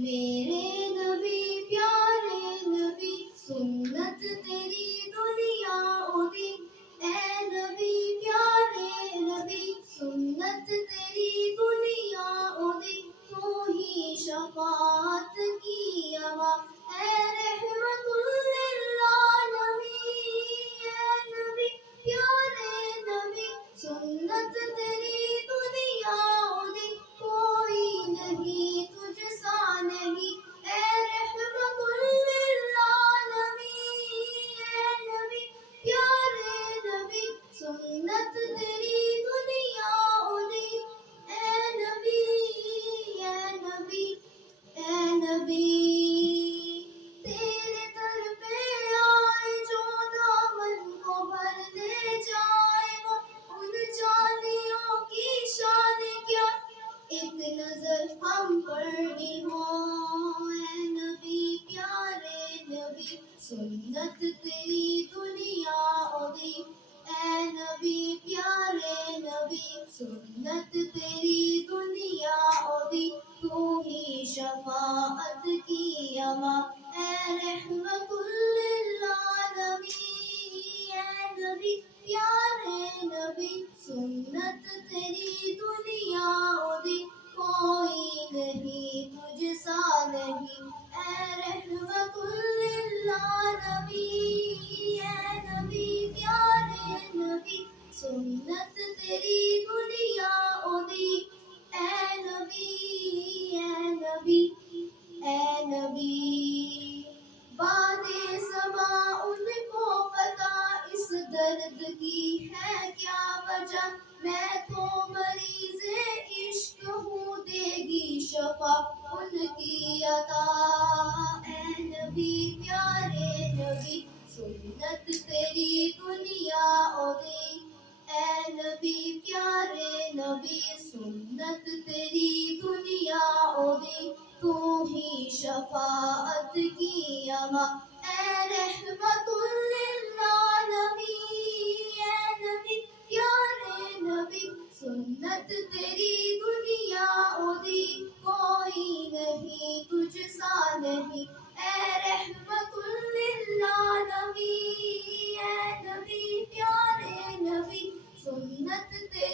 میرے نبی پیارے نبی سنت تیری دنیا اودی، اے نبی پیارے نبی سنت تیری دنیا اودی، تو ہی شفاعت کی ہوا، اے رحمت للعالمین، اے نبی پیارے نبی سنت تیری دنیا اودی، کوئی نہیں تجھ سا نہیں، اے رحمت للعالمین، اے نبی پیارے نبی سنت تیری دنیا اودی، اے نبی اے نبی اے نبی، تیرے در پہ آئے جو دامن کو بھر لے جائے، وہ ان چاندیوں کی شان کیا، ایک نظر ہم پر بھی ہو، اے نبی پیارے نبی سنت تیری دنیا اودی، اے نبی پیارے نبی سنت تیری دنیا اودی، تو ہی شفاعت کی ہوا، اے رحمت للعالمین، اے نبی پیارے نبی سنت تیری دنیا اودی، کوئی نہیں تجھ سا نہیں، اے رحمت للعالمین، اے نبی پیارے نبی سنت تیری دنیا اودی، اے نبی اے نبی اے نبی، بادِ صبا ان کو پتا اس درد کی ہے کیا وجہ، میں تو مریض عشق ہوں، دے گی شفا ان کی عطا، اے نبی پیارے نبی سنت تیری دنیا اودی، اے نبی پیارے نبی سنت تیری دنیا اودی، تو ہی شفاعت کی ہوا، اے رحمت للعالمین، اے نبی پیارے نبی سنت تیری دنیا اودی، کوئی نہیں تجھ سا نہیں، اے رحمت للعالمین، اے نبی پیارے نبی سنت تیری